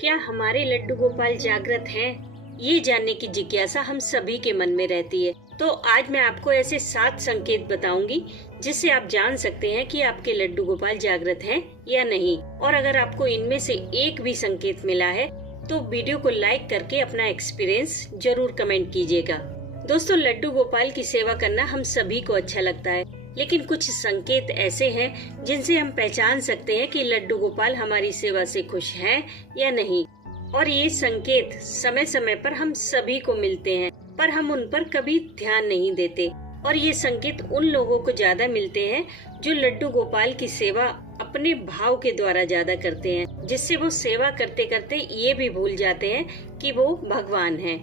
क्या हमारे लड्डू गोपाल जागृत हैं? ये जानने की जिज्ञासा हम सभी के मन में रहती है। तो आज मैं आपको ऐसे 7 संकेत बताऊंगी जिससे आप जान सकते हैं कि आपके लड्डू गोपाल जागृत हैं या नहीं। और अगर आपको इनमें से एक भी संकेत मिला है तो वीडियो को लाइक करके अपना एक्सपीरियंस जरूर कमेंट कीजिएगा। दोस्तों, लड्डू गोपाल की सेवा करना हम सभी को अच्छा लगता है, लेकिन कुछ संकेत ऐसे हैं जिनसे हम पहचान सकते हैं कि लड्डू गोपाल हमारी सेवा से खुश हैं या नहीं। और ये संकेत समय समय पर हम सभी को मिलते हैं, पर हम उन पर कभी ध्यान नहीं देते। और ये संकेत उन लोगों को ज्यादा मिलते हैं जो लड्डू गोपाल की सेवा अपने भाव के द्वारा ज्यादा करते हैं, जिससे वो सेवा करते करते ये भी भूल जाते हैं कि वो भगवान हैं।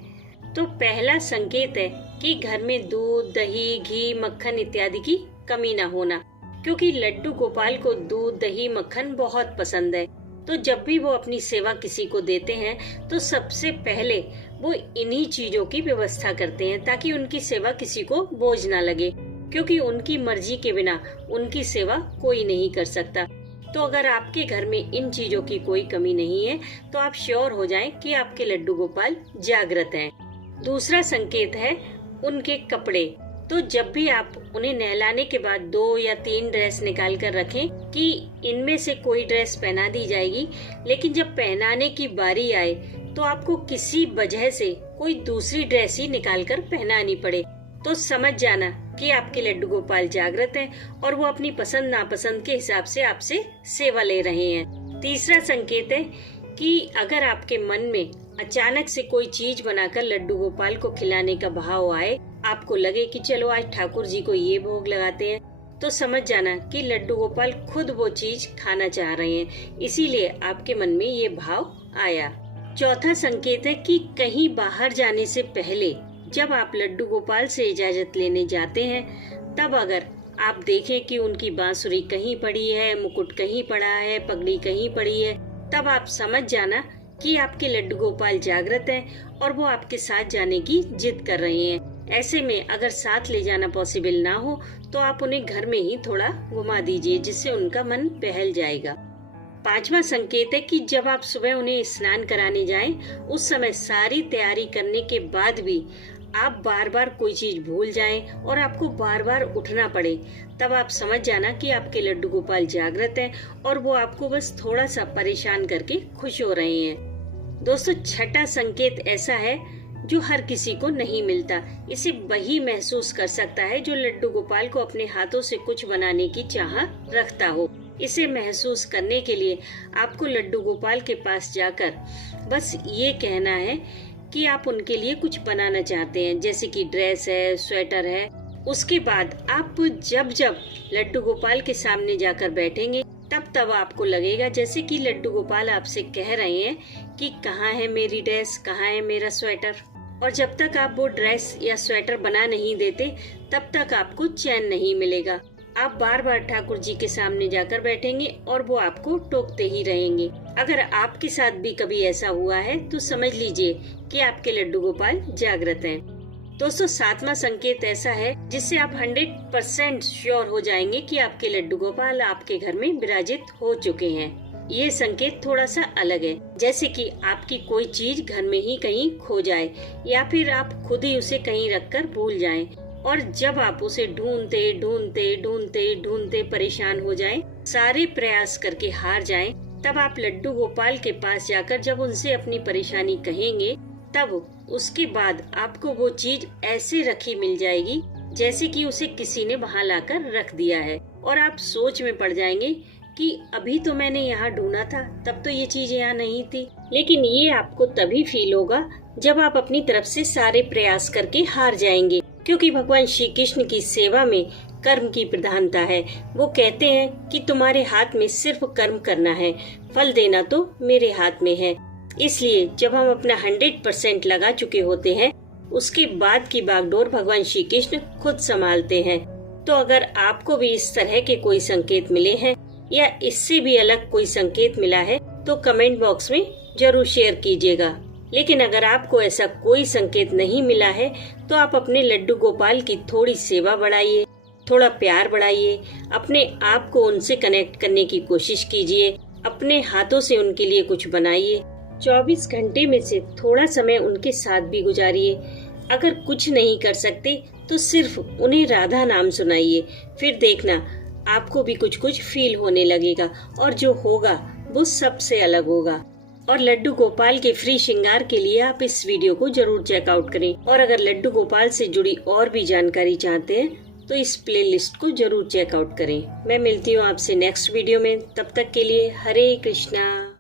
तो पहला संकेत है कि घर में दूध, दही, घी, मक्खन इत्यादि की कमी न होना, क्योंकि लड्डू गोपाल को दूध, दही, मक्खन बहुत पसंद है। तो जब भी वो अपनी सेवा किसी को देते हैं तो सबसे पहले वो इन्हीं चीजों की व्यवस्था करते हैं ताकि उनकी सेवा किसी को बोझ ना लगे, क्योंकि उनकी मर्जी के बिना उनकी सेवा कोई नहीं कर सकता। तो अगर आपके घर में इन चीजों की कोई कमी नहीं है तो आप श्योर हो जाएं कि आपके लड्डू गोपाल जागृत हैं। दूसरा संकेत है उनके कपड़े। तो जब भी आप उन्हें नहलाने के बाद 2 या 3 ड्रेस निकाल कर रखें कि इनमें से कोई ड्रेस पहना दी जाएगी, लेकिन जब पहनाने की बारी आए तो आपको किसी वजह से कोई दूसरी ड्रेस ही निकाल कर पहनानी पड़े, तो समझ जाना कि आपके लड्डू गोपाल जागृत हैं और वो अपनी पसंद नापसंद के हिसाब से आपसे सेवा ले रहे हैं। तीसरा संकेत है कि अगर आपके मन में अचानक से कोई चीज बनाकर लड्डू गोपाल को खिलाने का भाव आए, आपको लगे कि चलो आज ठाकुर जी को ये भोग लगाते हैं, तो समझ जाना कि लड्डू गोपाल खुद वो चीज खाना चाह रहे हैं, इसीलिए आपके मन में ये भाव आया। चौथा संकेत है कि कहीं बाहर जाने से पहले जब आप लड्डू गोपाल से इजाजत लेने जाते हैं, तब अगर आप देखें कि उनकी बांसुरी कहीं पड़ी है, मुकुट कहीं पड़ा है, पगड़ी कहीं पड़ी है, तब आप समझ जाना कि आपके लड्डू गोपाल जागृत हैं और वो आपके साथ जाने की जिद कर रहे हैं। ऐसे में अगर साथ ले जाना पॉसिबल ना हो तो आप उन्हें घर में ही थोड़ा घुमा दीजिए, जिससे उनका मन बहल जाएगा। पांचवा संकेत है कि जब आप सुबह उन्हें स्नान कराने जाएं, उस समय सारी तैयारी करने के बाद भी आप बार बार कोई चीज भूल जाएं और आपको बार बार उठना पड़े, तब आप समझ जाना कि आपके लड्डू गोपाल जागृत हैं और वो आपको बस थोड़ा सा परेशान करके खुश हो रहे हैं। दोस्तों, छठा संकेत ऐसा है जो हर किसी को नहीं मिलता। इसे वही महसूस कर सकता है जो लड्डू गोपाल को अपने हाथों से कुछ बनाने की चाह रखता हो। इसे महसूस करने के लिए आपको लड्डू गोपाल के पास जाकर बस ये कहना है कि आप उनके लिए कुछ बनाना चाहते हैं, जैसे कि ड्रेस है, स्वेटर है। उसके बाद आप जब जब लड्डू गोपाल के सामने जाकर बैठेंगे तब आपको लगेगा जैसे कि लड्डू गोपाल आपसे कह रहे हैं कि कहाँ है मेरी ड्रेस, कहाँ है मेरा स्वेटर। और जब तक आप वो ड्रेस या स्वेटर बना नहीं देते तब तक आपको चैन नहीं मिलेगा। आप बार बार ठाकुर जी के सामने जाकर बैठेंगे और वो आपको टोकते ही रहेंगे। अगर आपके साथ भी कभी ऐसा हुआ है तो समझ लीजिए कि आपके लड्डू गोपाल जागृत हैं। दोस्तों, 7वां संकेत ऐसा है जिससे आप 100% श्योर हो जाएंगे कि आपके लड्डू गोपाल आपके घर में विराजित हो चुके हैं। ये संकेत थोड़ा सा अलग है, जैसे कि आपकी कोई चीज घर में ही कहीं खो जाए या फिर आप खुद ही उसे कहीं रखकर भूल जाएं, और जब आप उसे ढूंढते ढूंढते ढूंढते ढूंढते परेशान हो जाएं, सारे प्रयास करके हार जाएं, तब आप लड्डू गोपाल के पास जाकर जब उनसे अपनी परेशानी कहेंगे, तब उसके बाद आपको वो चीज ऐसे रखी मिल जाएगी जैसे कि उसे किसी ने वहाँ लाकर रख दिया है, और आप सोच में पड़ जाएंगे कि अभी तो मैंने यहाँ ढूंढा था, तब तो ये चीज यहाँ नहीं थी। लेकिन ये आपको तभी फील होगा जब आप अपनी तरफ से सारे प्रयास करके हार जाएंगे, क्योंकि भगवान श्री कृष्ण की सेवा में कर्म की प्रधानता है। वो कहते हैं कि तुम्हारे हाथ में सिर्फ कर्म करना है, फल देना तो मेरे हाथ में है। इसलिए जब हम अपना 100% लगा चुके होते हैं, उसके बाद की बागडोर भगवान श्री कृष्ण खुद संभालते हैं। तो अगर आपको भी इस तरह के कोई संकेत मिले हैं या इससे भी अलग कोई संकेत मिला है तो कमेंट बॉक्स में जरूर शेयर कीजिएगा। लेकिन अगर आपको ऐसा कोई संकेत नहीं मिला है तो आप अपने लड्डू गोपाल की थोड़ी सेवा बढ़ाइए, थोड़ा प्यार बढ़ाइए, अपने आप को उनसे कनेक्ट करने की कोशिश कीजिए, अपने हाथों से उनके लिए कुछ बनाइए 24 घंटे में से थोड़ा समय उनके साथ भी गुजारिए। अगर कुछ नहीं कर सकते तो सिर्फ उन्हें राधा नाम सुनाइए, फिर देखना आपको भी कुछ कुछ फील होने लगेगा और जो होगा वो सबसे अलग होगा। और लड्डू गोपाल के फ्री श्रृंगार के लिए आप इस वीडियो को जरूर चेकआउट करें। और अगर लड्डू गोपाल से जुड़ी और भी जानकारी चाहते हैं तो इस प्लेलिस्ट को जरूर चेकआउट करें। मैं मिलती हूँ आपसे नेक्स्ट वीडियो में, तब तक के लिए हरे कृष्णा।